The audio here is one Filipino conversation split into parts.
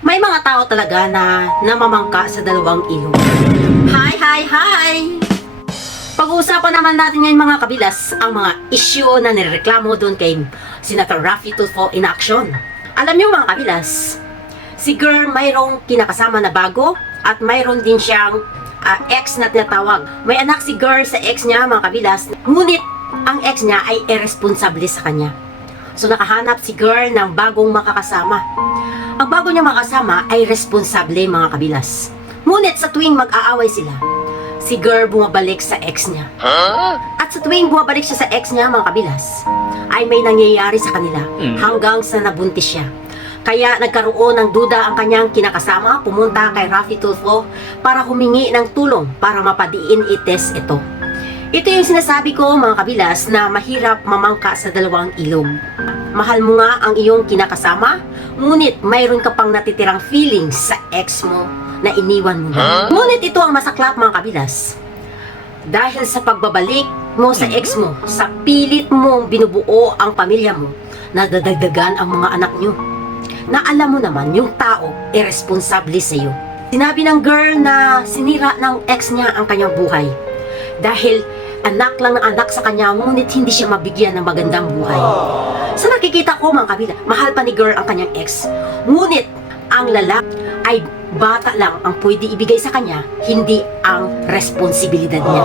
May mga tao talaga na namamangka sa dalawang ilong. Hi, hi, hi! Pag-uusapan naman natin ngayon mga kabilas ang mga issue na nireklamo doon kay Senator Raffy Tulfo in action. Alam niyo mga kabilas, si girl mayroong kinakasama na bago at mayroon din siyang ex na tinatawag. May anak si girl sa ex niya mga kabilas, ngunit ang ex niya ay irresponsable sa kanya. So nakahanap si girl ng bagong makakasama. Ang bago niya makasama ay responsable mga kabilas. Ngunit sa tuwing mag-aaway sila, si girl bumabalik sa ex niya. At sa tuwing bumabalik siya sa ex niya mga kabilas, ay may nangyayari sa kanila hanggang sa nabuntis siya. Kaya nagkaroon ng duda ang kanyang kinakasama, pumunta kay Raffy Tulfo para humingi ng tulong para mapadiin ites ito. Ito yung sinasabi ko mga kabilas na mahirap mamangka sa dalawang ilong. Mahal mo nga ang iyong kinakasama, ngunit mayroon ka pang natitirang feelings sa ex mo na iniwan mo na. Ngunit ito ang masaklap mga kabilas. Dahil sa pagbabalik mo sa ex mo, sa pilit mong binubuo ang pamilya mo, nadadagdagan ang mga anak nyo. Na alam mo naman yung tao irresponsable sa iyo. Sinabi ng girl na sinira ng ex niya ang kanyang buhay. Dahil anak lang ng anak sa kanya, ngunit hindi siya mabigyan ng magandang buhay. Sa nakikita ko mga kabila, mahal pa ni girl ang kanyang ex. Ngunit ang lalaki ay bata lang ang pwede ibigay sa kanya, hindi ang responsibilidad niya.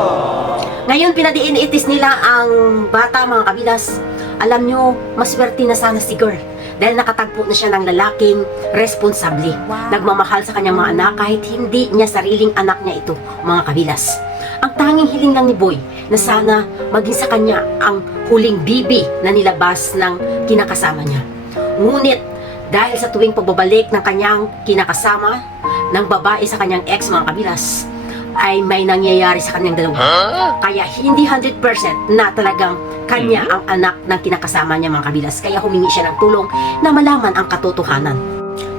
Ngayon pinadiinitis nila ang bata mga kabilas. Alam nyo, maswerte na sana si girl dahil nakatagpo na siya ng lalaking responsable. Nagmamahal sa kanyang mga anak kahit hindi niya sariling anak niya ito mga kabilas. Ang tanging hiling lang ni Boy na sana maging sa kanya ang huling bibi na nilabas ng kinakasama niya. Ngunit dahil sa tuwing pagbabalik ng kanyang kinakasama ng babae sa kanyang ex mga kabilas, ay may nangyayari sa kanyang dalawa. Kaya hindi 100% na talagang kanya ang anak ng kinakasama niya mga kabilas. Kaya humingi siya ng tulong na malaman ang katotohanan.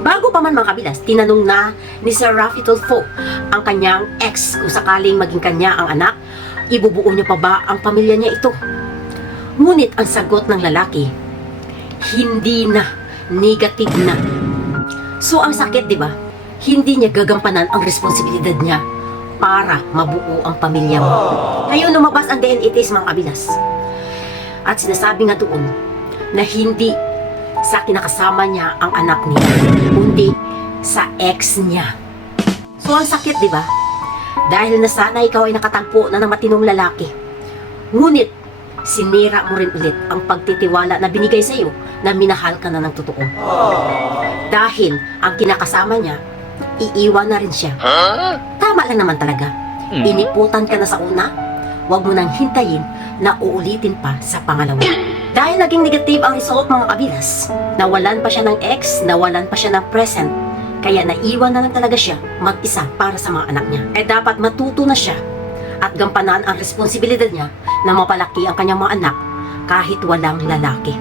Bago pa man mga kabilas, tinanong na ni Sir Raffy Tulfo ang kanyang ex kung sakaling maging kanya ang anak, ibubuo niya pa ba ang pamilya niya ito? Ngunit ang sagot ng lalaki, hindi na, negative na. So ang sakit, di ba? Hindi niya gagampanan ang responsibilidad niya para mabuo ang pamilya mo. Ngayon lumabas ang DNA test mga kabilas. At sinasabi nga doon na hindi sa kinakasama niya ang anak niya, kundi sa ex niya. So ang sakit, di ba? Dahil na sana ikaw ay nakatagpo na ng matinong lalaki. Ngunit sinira mo rin ulit ang pagtitiwala na binigay sa iyo na minahal ka na ng totoo. Dahil ang kinakasama niya, iiwan na rin siya. Tama lang naman talaga. Iniputan ka na sa una, huwag mo nang hintayin na uulitin pa sa pangalawa. Dahil naging negative ang result mga kabilas, nawalan pa siya ng ex, nawalan pa siya ng present, kaya naiwan na lang talaga siya mag-isa para sa mga anak niya. Kaya dapat matuto na siya at gampanan ang responsibilidad niya na mapalaki ang kanyang mga anak kahit walang lalaki.